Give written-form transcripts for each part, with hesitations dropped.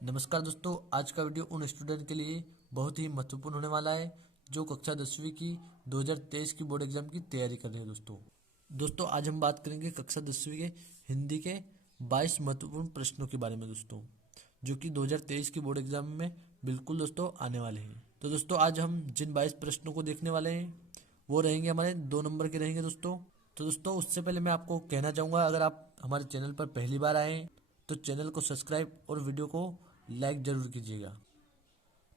नमस्कार दोस्तों, आज का वीडियो उन स्टूडेंट के लिए बहुत ही महत्वपूर्ण होने वाला है जो कक्षा 10वीं की 2023 की बोर्ड एग्जाम की तैयारी कर रहे हैं। दोस्तों आज हम बात करेंगे कक्षा 10वीं के हिंदी के 22 महत्वपूर्ण प्रश्नों के बारे में दोस्तों, जो कि 2023 की बोर्ड एग्जाम में बिल्कुल दोस्तों आने वाले हैं। तो दोस्तों आज हम जिन 22 प्रश्नों को देखने वाले हैं वो रहेंगे हमारे 2 नंबर के रहेंगे दोस्तों। तो दोस्तों उससे पहले मैं आपको कहना चाहूँगा, अगर आप हमारे चैनल पर पहली बार आए हैं तो चैनल को सब्सक्राइब और वीडियो को लाइक जरूर कीजिएगा।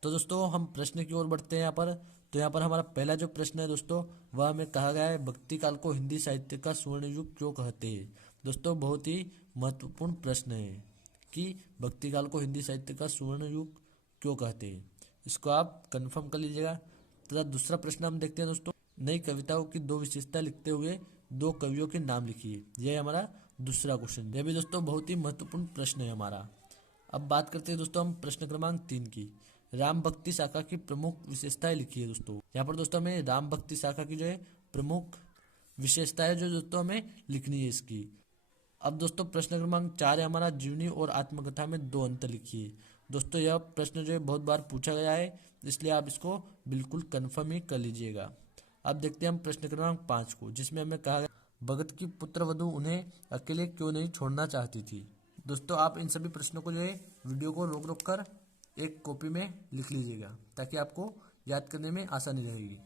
तो दोस्तों हम प्रश्न की ओर बढ़ते हैं यहाँ पर। तो यहाँ पर हमारा पहला जो प्रश्न है दोस्तों, वह हमें कहा गया है भक्ति काल को हिंदी साहित्य का स्वर्ण युग क्यों कहते हैं। दोस्तों बहुत ही महत्वपूर्ण प्रश्न है कि भक्ति काल को हिंदी साहित्य का स्वर्ण युग क्यों कहते हैं, इसको आप कंफर्म कर लीजिएगा। तथा दूसरा प्रश्न हम देखते हैं दोस्तों, नई कविताओं की 2 विशेषता लिखते हुए 2 कवियों के नाम लिखिए। यह हमारा दूसरा क्वेश्चन। यह भी दोस्तों बहुत ही महत्वपूर्ण प्रश्न है हमारा। अब बात करते हैं दोस्तों हम प्रश्न क्रमांक 3 की। राम भक्ति शाखा की प्रमुख विशेषताएं लिखिए दोस्तों। यहाँ पर दोस्तों हमें राम भक्ति शाखा की जो है प्रमुख विशेषताएं जो दोस्तों हमें लिखनी है इसकी। अब दोस्तों प्रश्न क्रमांक 4 है हमारा, जीवनी और आत्मकथा में 2 अंतर लिखिए। दोस्तों यह प्रश्न जो है बहुत बार पूछा गया है, इसलिए आप इसको बिल्कुल कन्फर्म ही कर लीजिएगा। अब देखते हैं हम प्रश्न क्रमांक 5 को, जिसमें हमें कहा गया भगत की पुत्रवधू उन्हें अकेले क्यों नहीं छोड़ना चाहती थी। दोस्तों आप इन सभी प्रश्नों को जो है वीडियो को रोक रोक कर एक कॉपी में लिख लीजिएगा, ताकि आपको याद करने में आसानी रहेगी।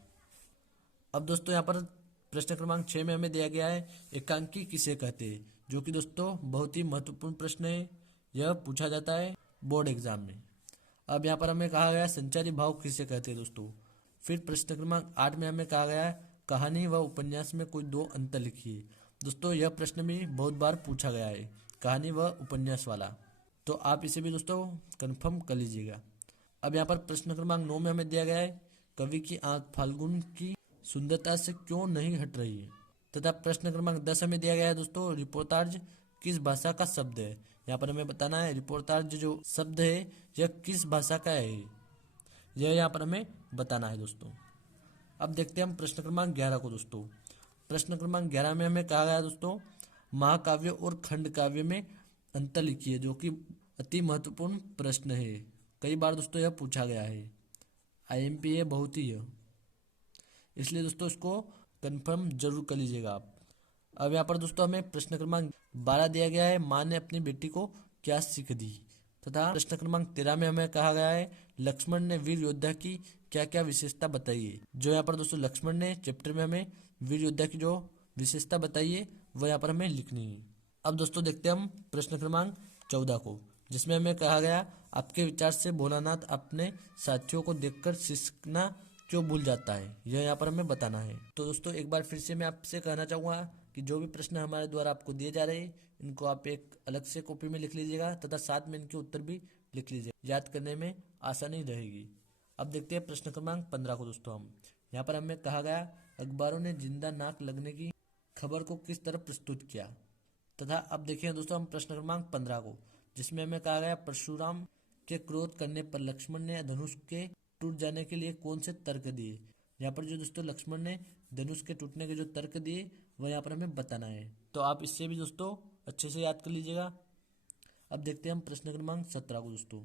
अब दोस्तों यहाँ पर प्रश्न क्रमांक 6 में हमें दिया गया है एकांकी किसे कहते हैं, जो कि दोस्तों बहुत ही महत्वपूर्ण प्रश्न है। यह पूछा जाता है बोर्ड एग्जाम में। अब यहाँ पर हमें कहा गया संचारी भाव किसे कहते हैं दोस्तों। फिर प्रश्न क्रमांक 8 में हमें कहा गया कहानी व उपन्यास में कोई 2 अंतर लिखिए। दोस्तों यह प्रश्न भी बहुत बार पूछा गया है, कहानी व उपन्यास वाला, तो आप इसे भी दोस्तों कंफर्म कर लीजिएगा। अब यहाँ पर प्रश्न क्रमांक 9 में हमें दिया गया है कवि की आंख फाल्गुन की सुंदरता से क्यों नहीं हट रही है। तथा प्रश्न क्रमांक 10 हमें दिया गया है दोस्तों, रिपोर्टाज किस भाषा का शब्द है। यहाँ पर हमें बताना है रिपोर्टाज जो शब्द है यह किस भाषा का है, यह यहाँ पर हमें बताना है दोस्तों। अब देखते हैं हम प्रश्न क्रमांक 11 को दोस्तों। प्रश्न क्रमांक 11 में हमें कहा गया दोस्तों महाकाव्य और खंड काव्य में अंतर लिखिए, जो कि अति महत्वपूर्ण प्रश्न है। कई बार दोस्तों यह पूछा गया है, आईएमपी है बहुत ही है, इसलिए दोस्तों इसको कंफर्म जरूर कर लीजिएगा आप। अब यहाँ पर दोस्तों हमें प्रश्न क्रमांक 12 दिया गया है माँ ने अपनी बेटी को क्या सीख दी। तथा प्रश्न क्रमांक 13 में हमें कहा गया है लक्ष्मण ने वीर योद्धा की क्या क्या विशेषता बताइए। जो यहाँ पर दोस्तों लक्ष्मण ने चैप्टर में हमें वीर योद्धा की जो विशेषता बताइए वो यहाँ पर हमें लिखनी है। अब दोस्तों देखते हैं हम प्रश्न क्रमांक 14 को, जिसमें हमें कहा गया आपके विचार से भोलानाथ अपने साथियों को देखकर सीखना क्यों भूल जाता है, यह यहाँ पर हमें बताना है। तो दोस्तों एक बार फिर से मैं आपसे कहना चाहूँगा कि जो भी प्रश्न हमारे द्वारा आपको दिए जा रहे हैं इनको आप एक अलग से कॉपी में लिख लीजिएगा, तथा साथ में इनके उत्तर भी लिख लीजिएगा, याद करने में आसानी रहेगी। अब देखते हैं प्रश्न क्रमांक 15 को दोस्तों। हम यहाँ पर हमें कहा गया अखबारों ने जिंदा नाक लगने की खबर को किस तरह प्रस्तुत किया। तथा अब देखिए दोस्तों हम प्रश्न क्रमांक 15 को, जिसमें हमें कहा गया परशुराम के क्रोध करने पर लक्ष्मण ने धनुष के टूट जाने के लिए कौन से तर्क दिए। यहाँ पर जो दोस्तों लक्ष्मण ने धनुष के टूटने के जो तर्क दिए वह यहाँ पर हमें बताना है, तो आप इससे भी दोस्तों अच्छे से याद कर लीजिएगा। अब देखते हैं हम प्रश्न क्रमांक 17 को दोस्तों,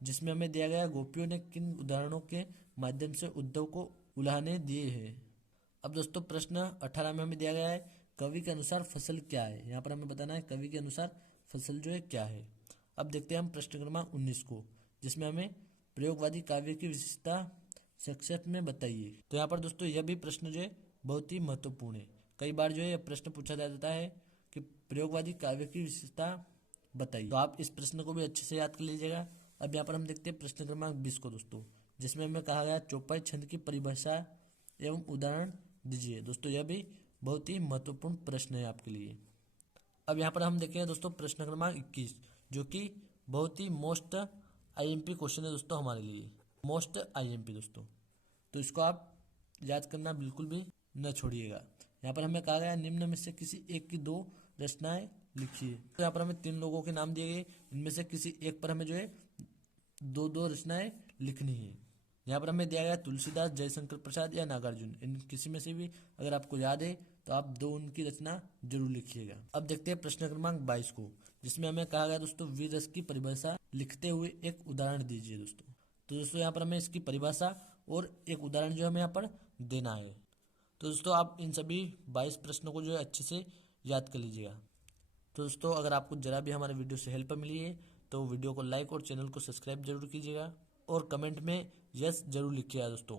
जिसमें हमें दिया गया गोपियों ने किन उदाहरणों के माध्यम से उद्धव को उलाहने दिए हैं। अब दोस्तों प्रश्न 18 में हमें दिया गया है कवि के अनुसार फसल क्या है। यहाँ पर हमें बताना है कवि के अनुसार फसल जो है क्या है। अब देखते हैं हम प्रश्न क्रमांक 19 को, जिसमें हमें प्रयोगवादी काव्य की विशेषता संक्षेप में बताइए। तो यहाँ पर दोस्तों यह भी प्रश्न जो है बहुत ही महत्वपूर्ण है। कई बार जो है यह प्रश्न पूछा जाता है कि प्रयोगवादी काव्य की विशेषता बताइए, तो आप इस प्रश्न को भी अच्छे से याद कर लीजिएगा। अब यहाँ पर हम देखते हैं प्रश्न क्रमांक 20 को दोस्तों, जिसमें हमें कहा गया चौपाई छंद की परिभाषा एवं उदाहरण दीजिए। दोस्तों यह भी बहुत ही महत्वपूर्ण प्रश्न है आपके लिए। अब यहाँ पर हम देखेंगे दोस्तों प्रश्न क्रमांक 21, जो कि बहुत ही मोस्ट आईएमपी क्वेश्चन है दोस्तों हमारे लिए, मोस्ट आईएमपी दोस्तों, तो इसको आप याद करना बिल्कुल भी न छोड़िएगा। यहाँ पर हमें कहा गया निम्न में से किसी एक की 2 रचनाएं लिखिए। तो यहाँ पर हमें 3 लोगों के नाम दिए गए, इनमें से किसी एक पर हमें जो है 2 रचनाएं लिखनी है। यहाँ पर हमें दिया गया तुलसीदास, जयशंकर प्रसाद या नागार्जुन, इन किसी में से भी अगर आपको याद है तो आप 2 उनकी रचना जरूर लिखिएगा। अब देखते हैं प्रश्न क्रमांक 22 को, जिसमें हमें कहा गया दोस्तों वीर रस की परिभाषा लिखते हुए एक उदाहरण दीजिए दोस्तों। तो दोस्तों यहाँ पर हमें इसकी परिभाषा और एक उदाहरण जो हमें यहाँ पर देना है। तो दोस्तों आप इन सभी 22 प्रश्नों को जो है अच्छे से याद कर लीजिएगा। तो दोस्तों अगर आपको ज़रा भी हमारे वीडियो से हेल्प मिली है तो वीडियो को लाइक और चैनल को सब्सक्राइब जरूर कीजिएगा और कमेंट में यस जरूर लिखिएगा दोस्तों।